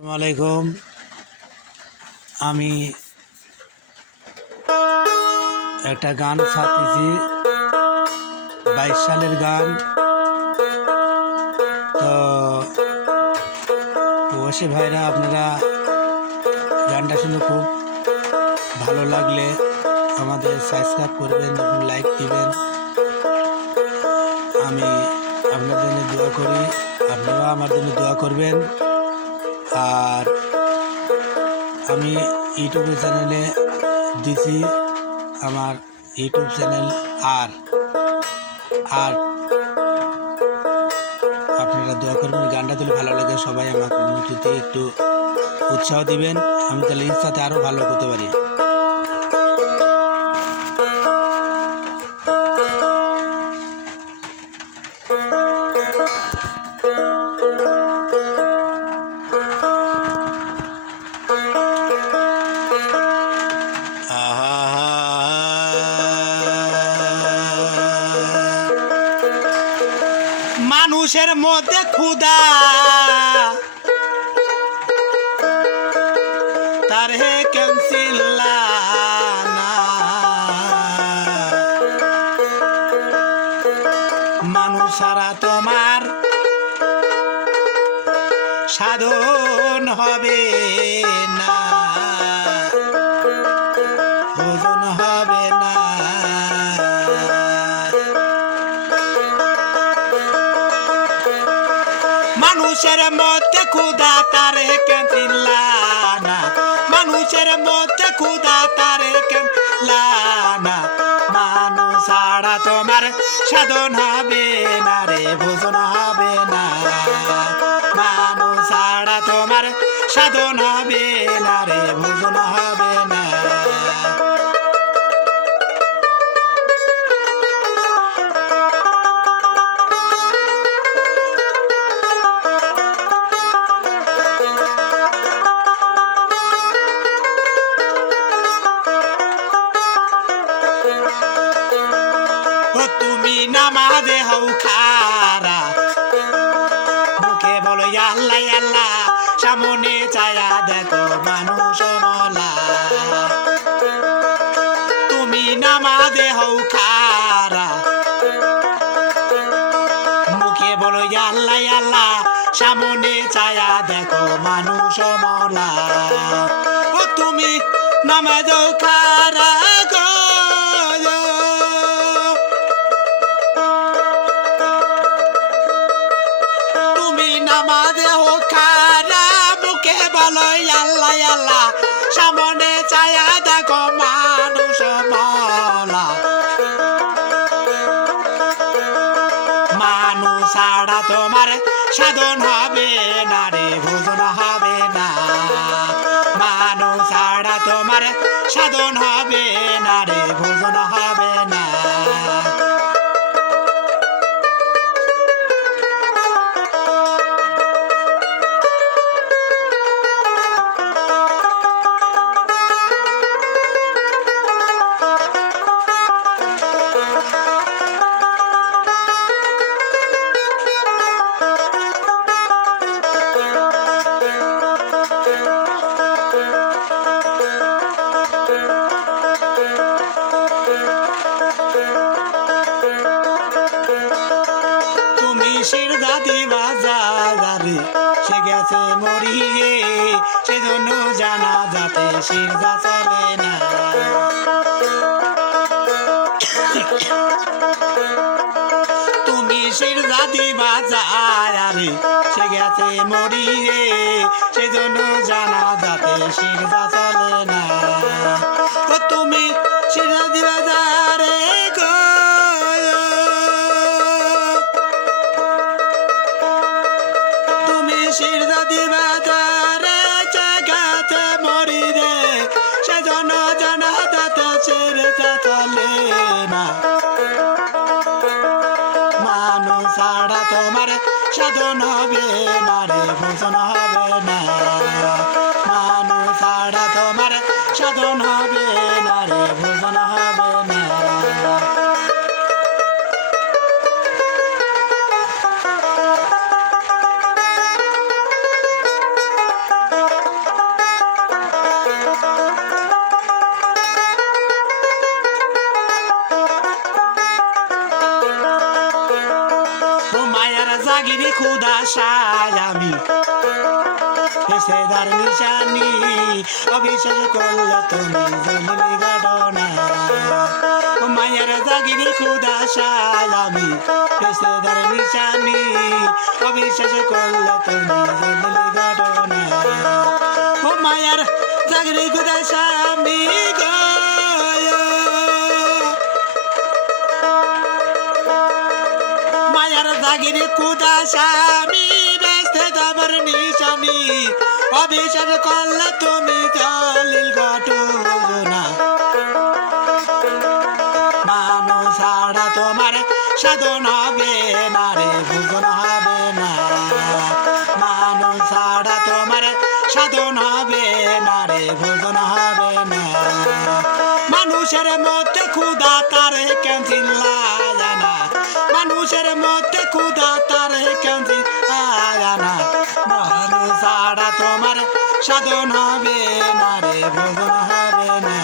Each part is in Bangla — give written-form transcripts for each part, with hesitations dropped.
আসসালামাইকুম। আমি একটা গান ছাড়তেছি, 22 সালের গান। তো প্রবাসী ভাইরা, আপনারা গানটা শুনে খুব ভালো লাগলে আমাদের সাবস্ক্রাইব করবেন এবং লাইক দিবেন। আমি আপনার জন্য দোয়া করি, আপনারা আমার জন্য দোয়া করবেন। আর আমি ইউটিউব চ্যানেলে দিছি, আমার ইউটিউব চ্যানেল আর আপনারা দোয়া করবেন। গানটা দিলে ভালো লাগে, সবাই আমাকে যদি একটু উৎসাহ দিবেন, আমি তাহলে ইচ্ছাতে আরও ভালো করতে পারি। মানুষের মধ্যে ক্ষুধা তার হে কেমসিল্লা না, মানুষ সারা তোমার সাধন হবে না, ওজন হবে না। মানুষের মধ্যে ক্ষুধা তারে কেমসিল্লা না, মানুষের মধ্যে ক্ষুধা তারে কেমসিল্লা না, মানুষ ছাড়া তোমার সাধন হবে না রে, ভোজন হবে না। মানুষ ছাড়া তোমার সাধন হবে না রে, ভোজন হবে না। তুমি নামাজে হও খারা, মুখে বলো আল্লাহ আল্লাহ, সামনে চায়া দেখো মানুষ মলা। তুমি নামাজে হও খারা, মুখে বলো আল্লাহ আল্লাহ, সামনে চায়া দেখো মানুষ মলা। ও তুমি নামাজ খারা গো, নামাজে হো খারা, মুখে বলো আল্লাহ আল্লাহ, সামনে চায়া দেখো মানুষ মলা। মানুষ ছাড়া তোমার সাধন হবে না রে, ভোজন হবে না। মানুষ ছাড়া তোমার সাধন হবে না রে, ভোজন হবে না। শিরদাদি বাজারে সে গেছে মরিয়ে, সেজন্য জানা যাতে শিরদা চলে না। তুমি শিরদাদি বাজারে সে গেছে মরিয়ে, সেজন্য জানা যাতে শিরদা চলে না। ও তুমি শিরদাদি বাজারে গো, শিরদাদি বাজারে জাগাতে মরি রে, সেজন্য জানা যাতে শিরদা চলে না। মানুষ ছাড়া তোমার সাধন হবে না রে, ভোজন হবে না। মানুষ ছাড়া তোমার ক্ষুদাশায় আমি পেশাদার নিশানি অবিশ্বাস করলে তুমি জলিমি ঘটনা মায়ের জাগিরে ক্ষুদাশায় আমি পেশাদার নিশানি অবিশ্বাস করলে তুমি জলিমি ঘটনা ও মায়ের জাগিরে ক্ষুদাশায় আমি মায়ার জাগিরে ক্ষুদাশামি বেস্তে যাবার নিশানি অবিশ্বাস করলে তুমি জলিল ঘটনা মানুষ ছাড়া তোমার সাধন হবে না রে ভোজন হবে না মানুষ ছাড়া তোমার সাধন হবে না রে ভোজন হবে না মানুষের মধ্যে ক্ষুধা তার কেন চিল্লায় না মানুষের মধ্যে ক্ষুধা তার কেন চিল্লায় না মানুষ ছাড়া তোমার সাধন হবে না রে ভোজন হবে না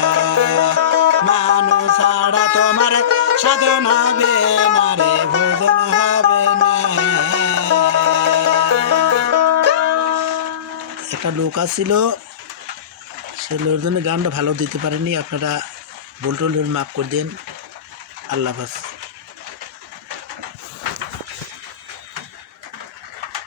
মানুষ ছাড়া তোমার সাধন হবে না রে ভোজন হবে না একটা লোক আসছিল সে লোকের জন্য গানটা ভালো দিতে পারেনি আপনারা ভুল টুল মাফ করে দিন আল্লাহ হাফেজ